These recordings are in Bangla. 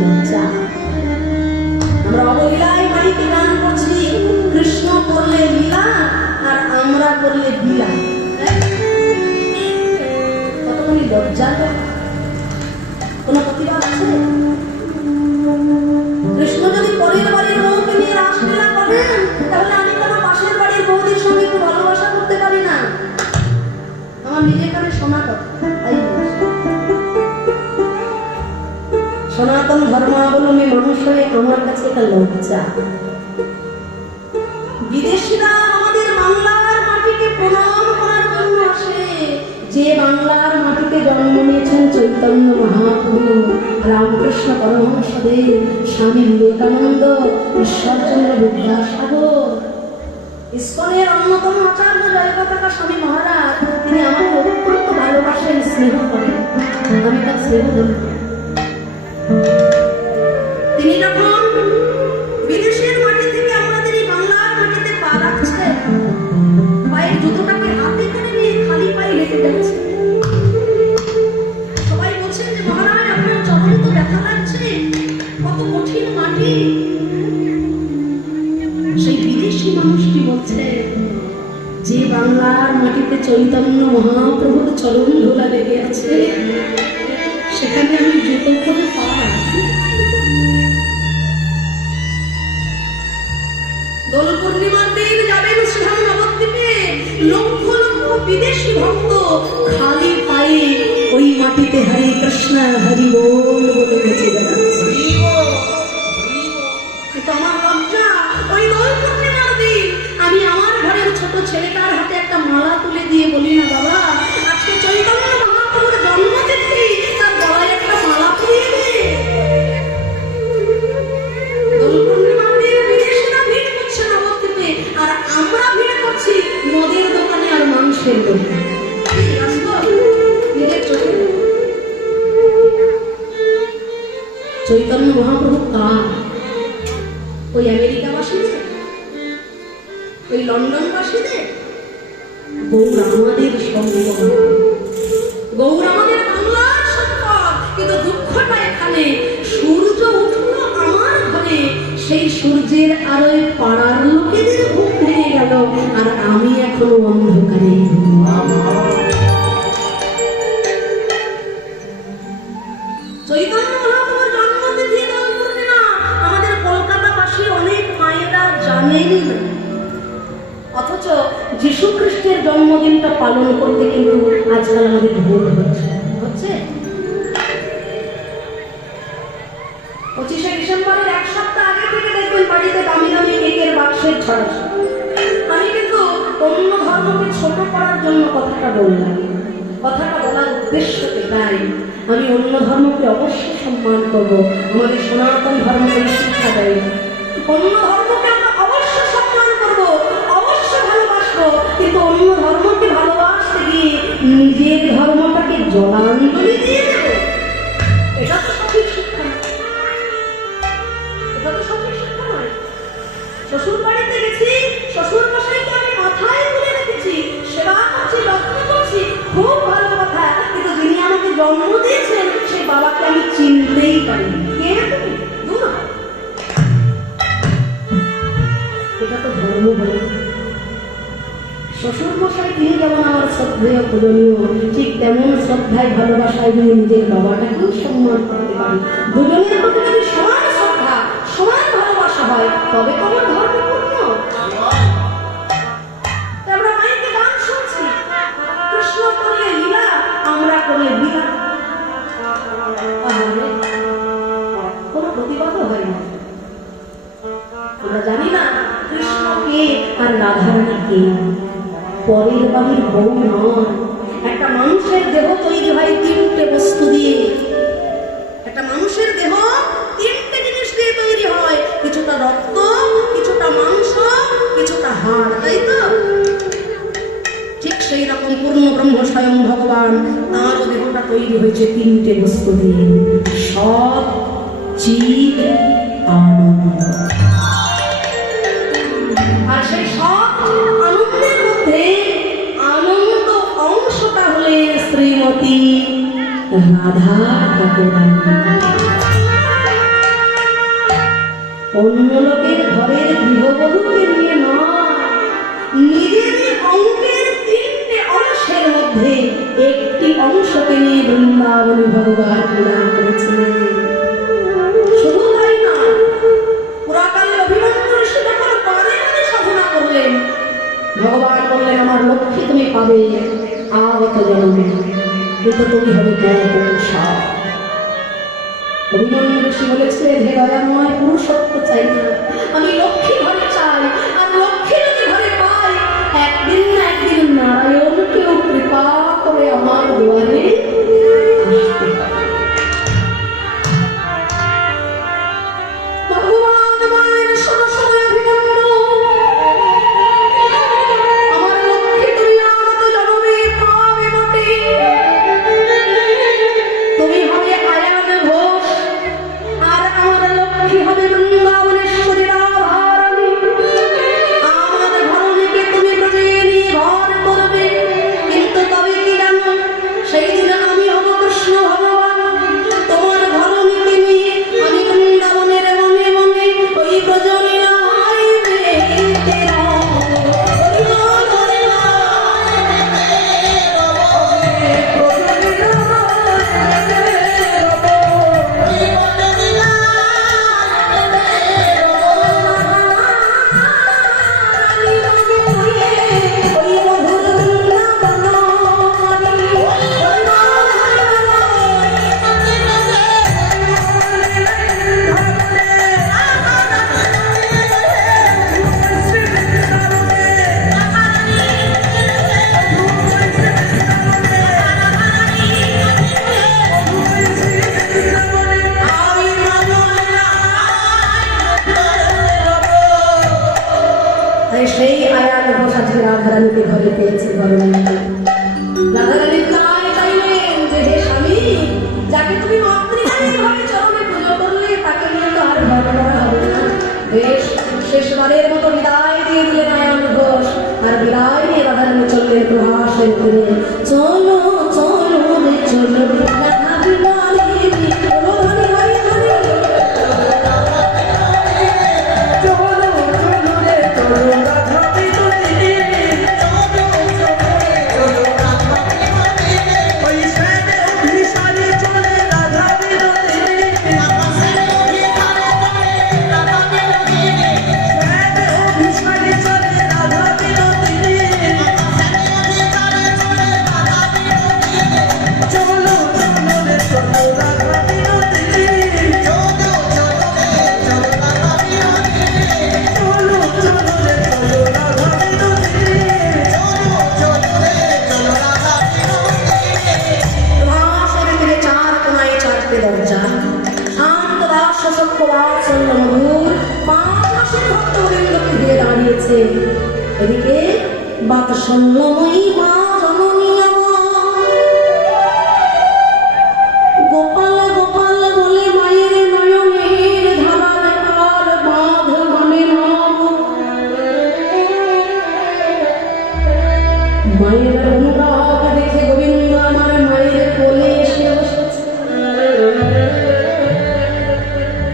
লজ্জা। আমরা অবলীলায় বাড়িতে গান করছি, কৃষ্ণ করলে লীলা আর আমরা করলে লীলা। কতখানি লজ্জা, কোন প্রতিবাদ আছে? কৃষ্ণ যদি পরের বাড়ির বউকে নিয়ে রাসলীলা করেন, তাহলে আমি কেন পাশের বাড়ির বউদের সঙ্গে একটু ভালোবাসা করতে পারি না? আমার নিজের কানে শোনা কথা। সনাতন ধর্মাবলম্বী মানুষ হয়ে আমার কাছে এটা লজ্জা। বিদেশিরা আমাদের বাংলার মাটিকে প্রণাম করার জন্য আসে। যে বাংলার মাটিতে জন্ম নিয়েছেন চৈতন্য মহাপ্রভু, রামকৃষ্ণ পরমহংসদেব, স্বামী বিবেকানন্দ, ঈশ্বরচন্দ্র বিদ্যাসাগর, ইস্কনের অন্যতম আচার্য জয়প্রতাকা স্বামী মহারাজ, তিনি আমাকে অত্যন্ত ভালোবাসেন, স্নেহ করেন। আমি তার স্নেহ করি। তিনি যখন বিদেশের মাটি থেকে আমাদের এই বাংলার মাটিতে পা রাখছে, পায়ের জুতোটাকে হাতে করে নিয়ে খালি পায়ে হেঁটে যাচ্ছে। সবাই বলছেন যে মহারাজ আপনার চরণে তো ব্যথা লাগছে, কত কঠিন মাটি। সেই বিদেশি মানুষটি বলছে, যে বাংলার মাটিতে চৈতন্য মহাপ্রভুর চরণ ধুলা লেগে আছে, সেখানে আমি জুতো করে পা রাখি। দোল পূর্ণিমার দিন যাবেন শ্রীধাম নবদ্বীপে, লক্ষ লক্ষ বিদেশি ভক্ত খালি পায়ে ওই মাটিতে হরে কৃষ্ণ হরি বল বলে বেঁচে বেড়াচ্ছে। কিন্তু আমার লজ্জা, ওই দোল পূর্ণিমার দিন আমি আমার ঘরের ছোট ছেলেটার হাতে একটা মালা তুলে দিয়ে বলি না, বাবা আজকে চৈতন্য মহাপ্রভুর জন্মতিথি, তার গলায় একটা মালা পরিয়ে দে। দোল পূর্ণিমার দিন বিদেশিরা ভিড় করছে নবদ্বীপে, আর আমরা ভিড় করছি মদের দোকানে আর মাংসের দোকানে। চৈতন্য মহাপ্রভু কার? ওই আমেরিকাবাসীদের, ওই লন্ডনবাসীদের? গৌর আমাদের সম্পদ, গৌর আমাদের বাংলার সম্পদ। কিন্তু দুঃখটা এখানে, সূর্য উঠল আমার ঘরে, সেই সূর্যের আলোয় পাড়ার লোকেদের ঘুম ভেঙে গেল, আর আমি এখনো অন্ধকারে। চৈতন্য মহাপ্রভুর জন্মতিথি দোল পূর্ণিমা আমাদের কলকাতাবাসী অনেক মায়েরা জানেনই না, অথচ যীশু খ্রিস্টের জন্মদিনটা পালন করতে কিন্তু আজকাল আমাদের ভুল হচ্ছে। 25শে ডিসেম্বরের এক সপ্তাহ আগে থেকে দেখবেন বাড়িতে দামি দামি কেকের বাক্সের ছড়াছড়ি। আমি কিন্তু অন্য ধর্মকে ছোট করার জন্য কথাটা বললাম, কথাটা বলার উদ্দেশ্য এটাই, আমি অন্য ধর্মকে অবশ্যই সম্মান করবো। আমাদের সনাতন ধর্মকে শিক্ষা দেয়, অন্য ধর্মকে আমরা অবশ্যই সম্মান করবো, অবশ্যই ভালোবাসবো, কিন্তু অন্য ধর্মকে ভালোবাসতে গিয়ে নিজের ধর্মটাকে জলাঞ্জলি দিয়ে দেব, এটা তো সঠিক শিক্ষা নয়। এটা তো সঠিক শিক্ষা নয়। শ্বশুর বাড়িতে গেছি, শ্বশুর মশাইকে আমি মাথায় তুলে রেখেছি, সেবা করছি, যত্ন করছি, খুব ভালো কথা, কিন্তু যিনি আমাকে জন্ম দিয়েছেন সেই বাবাকে আমি চিনতেই পারিনি। কে তুমি? দূর। এটা তো ধর্ম বলে। শ্বশুর মশাই তিনি যেমন আমার শ্রদ্ধেয় পূজনীয়, ঠিক তেমন শ্রদ্ধায় ভালোবাসায় যদি নিজের বাবাটাকেও সম্মান করতে পারি, দুজনের প্রতি যদি সমান শ্রদ্ধা সমান ভালোবাসা হয়, তবে তো আমার ধর্ম পূর্ণ। আমরা মাইকে গান শুনছি, কৃষ্ণ করলে লীলা, আমরা করলে লীলা, কোনো প্রতিবাদও হয় না। আমরা জানি না কৃষ্ণ কে আর রাধারানী কে, পরের বাড়ির বউ নয়। একটা মানুষের দেহ তৈরি হয় তিনটে বস্তু দিয়ে, একটা মানুষের দেহ তিনটে জিনিস দিয়ে তৈরি হয়, কিছুটা রক্ত, কিছুটা মাংস, কিছুটা হাড়, তাই তো? ঠিক সেই রকম পূর্ণ ব্রহ্ম স্বয়ং ভগবান, তাঁরও দেহটা তৈরি হয়েছে তিনটে বস্তু দিয়ে, সৎ, চিৎ, আনন্দ। আর সেই সৎ আনন্দের মধ্যে আনন্দ অংশটা হলে শ্রীমতী রাধা ঠাকুরানী। অন্য লোকের ঘরের গৃহবধূকে নিয়ে নয়, নিজেরই অঙ্কের 3টে অংশের মধ্যে একটি অংশকে নিয়ে বৃন্দাবনী ভগবান বিরাজ করেছিলেন। শুধু তাই না, পুরাকালে অভিমন্যু ঋষি যখন পরে সাধনা করলেন, ভগবান বললেন আমার লক্ষ্মী তুমি পাবে আগত জন্মে, কিন্তু তুমি হবে কৌশা। অভিমন্যু ঋষি বলেছিলেন হে দয়াময়, পুরুষত্ব চাই না, আমি লক্ষ্মী ঘরে চাই। আর লক্ষ্মী যদি ঘরে পাই, একদিন না একদিন নারায়ণকেও কৃপা করে আমার দুয়ারে আসতে হবে। ভগবান মায়ের সরাসরি অভিমন্যু, আমার লক্ষ্মী তুমি আগত জন্মে পাবে বটে, তুমি হবে আয়ান ঘোষ, আর আমার লক্ষ্মী হবে বৃন্দাবনেশ্বরী রাধারানী। আমার ঘরণীকে তুমি ব্রজে নিয়ে ঘর করবে, কিন্তু তবে কি জানো, সেই দিন আমি হব কৃষ্ণ ভগবান। তোমার ঘরণীকে নিয়ে আমি বৃন্দাবনের মনে মনে ওই ব্রজলীলায় বেড়াতে রব। সেই আয়ান ঘোষ আজকে রাধারানীকে ঘরে পেয়েছে। রাধারানী তাই চাইলেন যে হে স্বামী, যাকে তুমি মাতৃভাবে চরণে পুজো করলে তাকে নিয়ে তো আর ঘর করা হবে না। বেশ, শেষবারের মতো বিদায় দিয়ে দিলেন আয়ান ঘোষ, আর বিদায় নিয়ে রাধারানী চললেন প্রহাসের তীরে। চলো চলো রে চলো রাধা বিদায় এদিকে বাত সন্ন্যময়ী মা জননী আমার গোপাল গোপাল বলে মায়ের নয়নের ধারার কার বাঁধ মানে মায়ের অনুরাগ দেখে গোবিন্দ আমার মায়ের কোলে এসে বসেছে।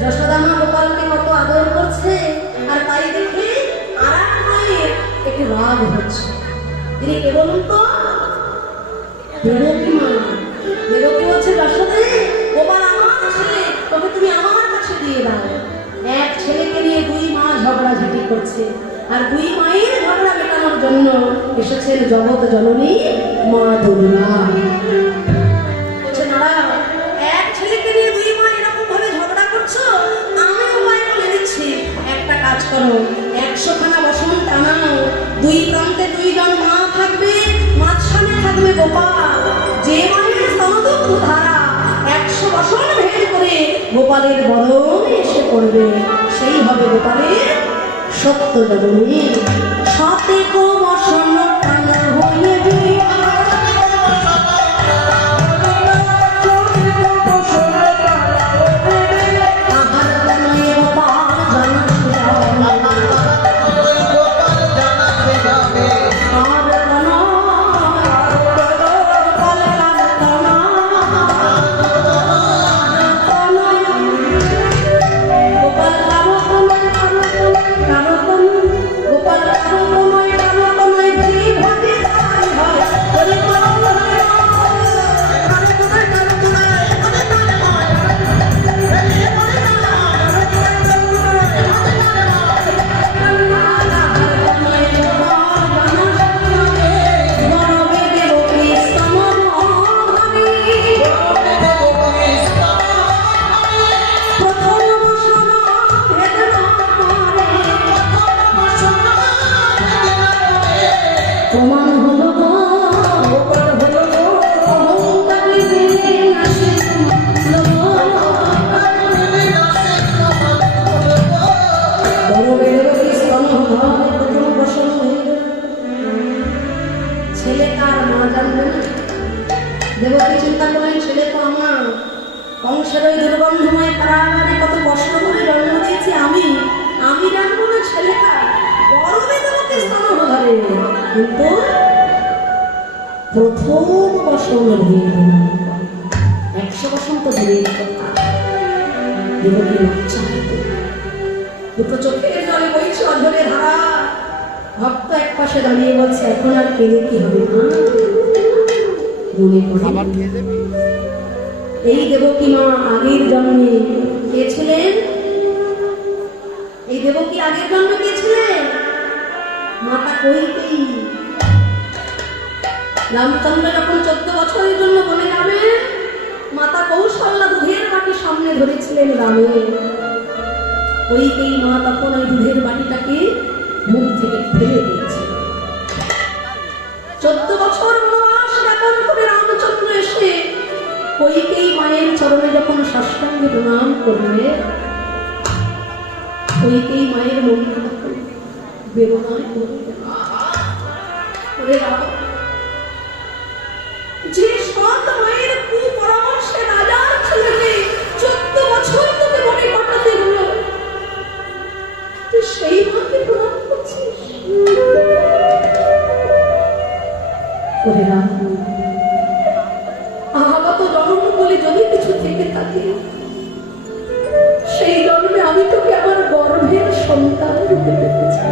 যশোদা মা গোপালকে কত আদর করছে, আর তাই দেখে একটু রাগ হচ্ছে। তিনি কে বলুন তো? দেবকী মা। দেবকী বলছে যশোদে, গোপাল আমার ছেলে, তবে তুমি আমার কাছে দিয়ে দাও। এক ছেলেকে নিয়ে দুই মা ঝগড়াঝাটি করছে, আর দুই মায়ের ঝগড়া মেটানোর জন্য এসেছেন জগৎ জননী মা দুর্গা। বলছে নারায়ণ, এক ছেলেকে নিয়ে দুই মা এরকম ভাবে ঝগড়া করছো, আমি উপায় বলে দিচ্ছি। একটা কাজ করো, 100খানা বসন টানাও, দুই প্রান্তে দুইজন মা থাকবে, মাঝখানে থাকবে গোপাল। যে মায়ের স্তনদুগ্ধ ধারা 100 বসন ভেদ করে গোপালের বদনে এসে পড়বে, সেই হবে গোপালের সত্য জননী। সাথে কো বসন টানা হয়ে গোপাল জানবে না? দেবকী চিন্তা করলেন ছেলে তো আমার, কংসের ওই দুর্গন্ধময় কারাগারে কত কষ্ট করে জন্ম দিয়েছি আমি জানবো না ছেলেটা গরমে দেবকী স্তন ধরে। কিন্তু প্রথম বসন হয়ে 100 বসন্ত ধরে দেবকী বাচ্চা হতো, দুটো চোখের জলে বইছে অঝরে ধারা। ভক্ত এক পাশে দাঁড়িয়ে বলছে এখন আর পেলে কি হবে না? মনে পড়ে এই দেবকী মা আগের জন্মে কে ছিলেন? এই দেবকী আগের জন্মে কে ছিলেন? মাতা কৈকেয়ী। রামচন্দ্র যখন 14 বছরের জন্য বনে যাবে, মাতা কৌশল্যা দুধের বাটি সামনে ধরেছিলেন রামের। কৈকেয়ী মা তখন ওই দুধের বাটিটাকে মুখ থেকে ফেলে দিয়েছে। 14 বছর বনবাস যাপন করে রামচন্দ্র এসে কৈকেয়ী মায়ের চরণে যখন সাষ্টাঙ্গে প্রণাম করবে, কৈকেয়ী মায়ের মনটা তখন বেদনায় পড়ে গেল। যে সৎ মায়ের কুপরামর্শে রাজার ছেলেকে 14 বছর তোকে বনে কাটাতে হলো, তুই সেই মাকে প্রণাম করছিস? করে রাম আগত জন্ম বলে যদি কিছু থেকে থাকে, সেই জন্মে আমি তোকে আমার গর্ভের সন্তান রূপে পেয়েছি।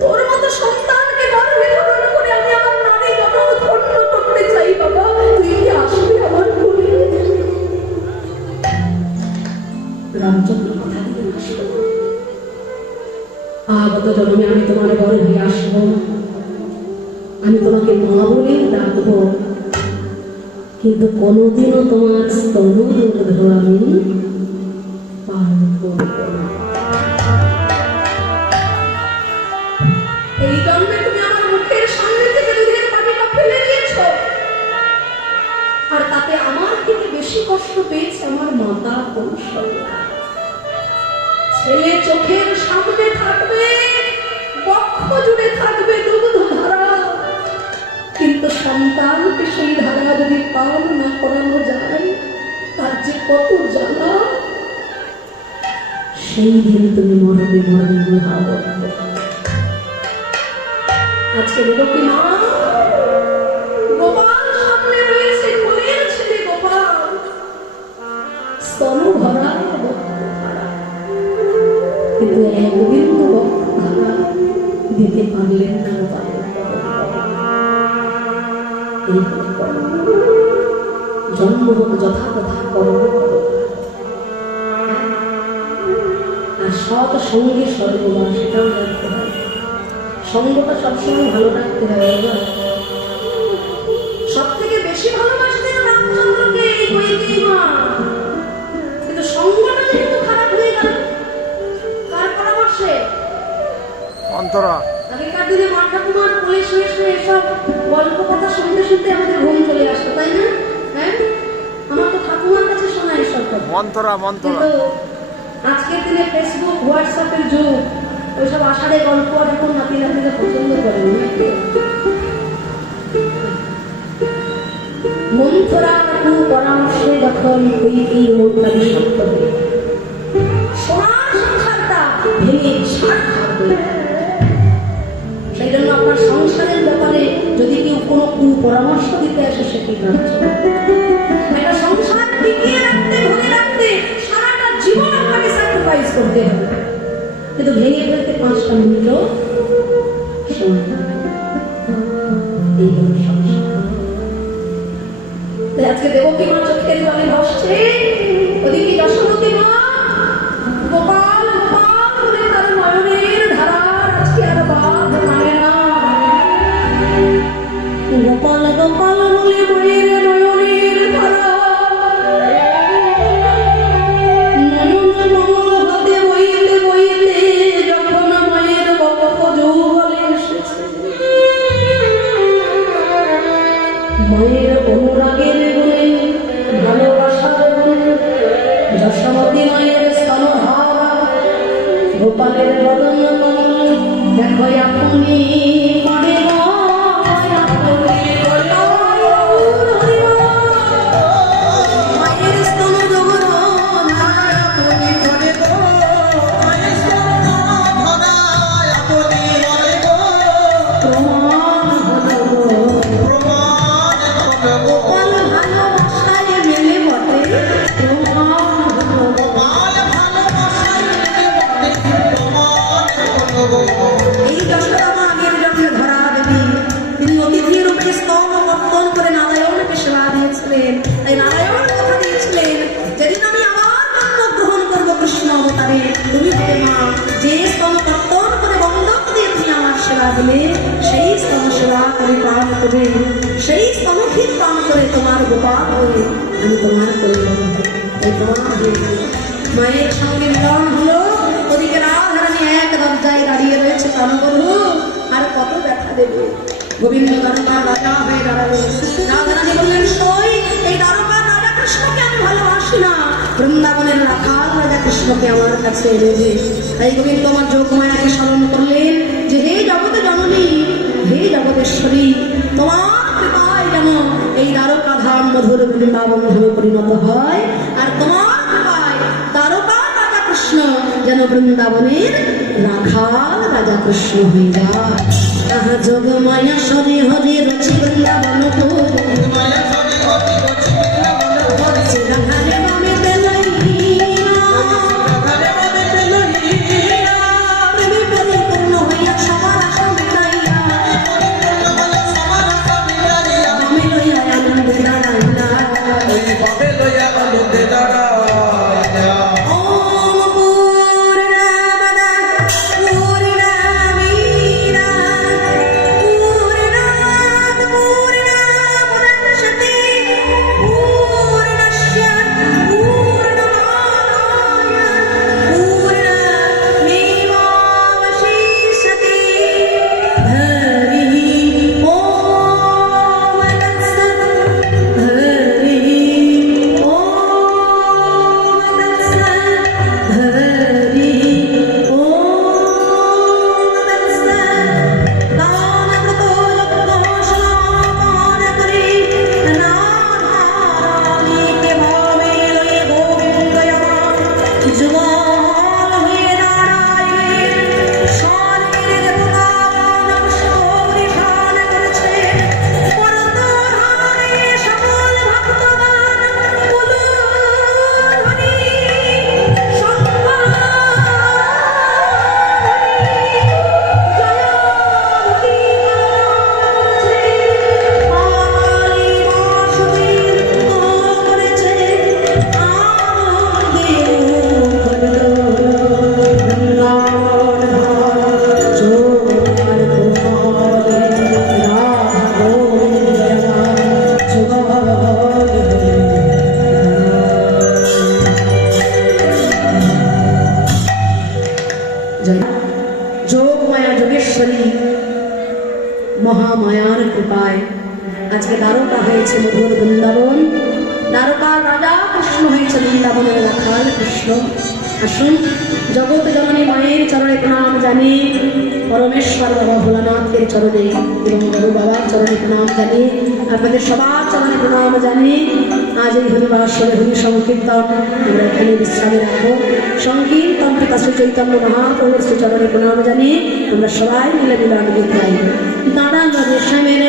তোর মতো সন্তানকে গর্ভে ধারণ করে আমি আমার নারী জনম ধন্য করতে চাই। বাবা তুই কি আসবি আমার কোলে? রামচন্দ্র কথা দিয়ে আসলো, আগত জন্মে আমি তোমার গর্ভে আসবো, আমি তোমাকে মা বলেই ডাকবো, কিন্তু কোনোদিনও তোমার স্তন দুগ্ধ আমি পান করব না। এই জন্মে তুমি আমার মুখের সামনে থেকে দুধের বাটিটা ফেলে দিয়েছ, আর তাতে আমার থেকে বেশি কষ্ট পেয়েছে আমার মাতা কৌশল্যা। ছেলে চোখের সামনে থাকবে, বক্ষ জুড়ে থাকবে দুগ্ধ ধারা, কিন্তু সন্তানকে সেই ধারা যদি পান না করানো যায় তার যে কত জ্বালা। সেই দিন তুমি মরবে মরবে হাবদ্ধ। আজকে দেবকী মা গোপাল সামনে রয়েছে, কোলের ছেলে গোপাল, স্তন ভরা বক্ষ ধারা, কিন্তু এক বিন্দু বক্ষ ধারা দিতে পারলেন না গোপালের। জন্ম হোক যথাযথা কর্ম করো, আর সৎ সঙ্গে সর্বদা সেটাও জানতে হয়। সঙ্গটা সবসময় ভালো রাখতে হবে। সব থেকে বেশি ভালোবাসতেন রামচন্দ্রকে এই কৈকেয়ী মা, কিন্তু সঙ্গটা কিন্তু খারাপ হয়ে গেল কার পরামর্শে? অন্তরা। আগেকার দিনে মা ঠাকুমার কোলে শুয়ে শুয়ে এসব গল্প কথা শুনতে শুনতে আমাদের ঘুম চলে আসতো, তাই না? হ্যাঁ, আমার তো ঠাকুমার কাছে শোনা এসব মন্ত্রা। কিন্তু আজকের দিনে ফেসবুক হোয়াটসঅ্যাপের যুগ, ওইসব আষাঢ়ে গল্প আর এখন নাতি নাতিরা পছন্দ করেন। মন্ত্রা কাকু পরামর্শে যখন এই মনটা বিষাক্ত হয়ে সোনার সংসারটা ভেঙে সার্থক হয়ে, সেই জন্য আপনার সংসারের ব্যাপারে যদি কেউ কোনো কুপরামর্শ দিতে আসে সেটি একটা সংসার টিকিয়ে রাখতে ধরে রাখতে সারাটা জীবন আপনাকে স্যাক্রিফাইস করতে হবে, কিন্তু ভেঙে ফেলতে 5টা মিনিটও সময় লাগে। এই হলো সংসার। আজকে দেবকী মা চোখের জলে ভাসছে, ওদিকে যশোমতী মা গোপাল গোপাল বলে তার নয়নের ধারা আজকে আর বাদ মানে না। গোপাল গোপাল বলে মায়ের নয়নের ধারা, নয়ন মঙ্গল হতে বইতে বইতে যখন মায়ের বক্ষ যৌবনে এসেছে, মায়ের অনুরাগের গুণে ভালোবাসার গুণে যশোমতী মায়ের স্তনধারা, গোপালের বদন কমল দেখো আপনি মারে স্তন কর্তন করে নারায়ণকে সেবা দিয়েছিলেন। তাই নারায়ণ কথা দিয়েছিলেন, যেদিন আমি আমার জন্ম গ্রহণ করবো কৃষ্ণ অবতারে, তুমি হবে মা। যে স্তন কর্তন করে বন্ধক দিয়ে তুমি আমার সেবা দিলে, সেই স্তন সেবা করে পান করে, সেই স্তনক্ষীর পান করে তোমার গোপাল হয়ে আমি তোমার করলাম। তাই তোমার হয়ে গেল। মায়ের সঙ্গে মিলন হলো, ওদিকে রাধারানী এক দরজায় দাঁড়িয়ে রয়েছে। কানগরু আর কত ব্যথা দেবে। গোবিন্দ দ্বারকার রাজা হয়ে দাঁড়ালেন। রাধারানী বললেন, সই এই দ্বারকার রাজা কৃষ্ণকে আমি ভালোবাসি না, বৃন্দাবনের রাখাল রাজা কৃষ্ণকে আমার কাছে এনে দে। তাই গোবিন্দ আমার যোগমায়াকে স্মরণ করলেন যে, হে জগত জননী, হে জগতেশ্বরী, তোমার কৃপায় যেন এই দ্বারকা ধাম মধুর বৃন্দাবন ধামে পরিণত হয়, আর তোমার কৃপায় দ্বারকার রাজা কৃষ্ণ যেন বৃন্দাবনের রাখাল রাজা কৃষ্ণ হয়ে যায়। তাহা যোগ মায়া সরে হরে রচি বৃন্দাবন তো রাধারে বামে বেলাইয়া, প্রেমে পরিপূর্ণ হইয়া সবার আশা মিলাইয়া, বামে লইয়া আনন্দে দাঁড়াইলা। যোগমায়া যোগেশ্বরী মহামায়ার কৃপায় আজকে দ্বারকা হয়েছে মধুর বৃন্দাবন। দ্বারকার রাজা কৃষ্ণ হয়েছে বৃন্দাবনের রাখাল কৃষ্ণ। আসুন জগৎ জননী মায়ের চরণে প্রণাম জানি, পরমেশ্বর বাবা ভোলানাথের চরণে এবং গুরু বাবার চরণে প্রণাম জানি, আপনাদের সবার চরণে প্রণাম জানি। আজ এই হরিবাসরে হরি সংকীর্তন আমরা এখানে বিশ্রামে রাখবো। সংকীর্তন পিতা শ্রী চৈতন্য মহাপ্রভুর শ্রী চরণে প্রণাম জানি আমরা সবাই মিলে মিলে আনন্দ গাই। দাঁড়ানো রেশমের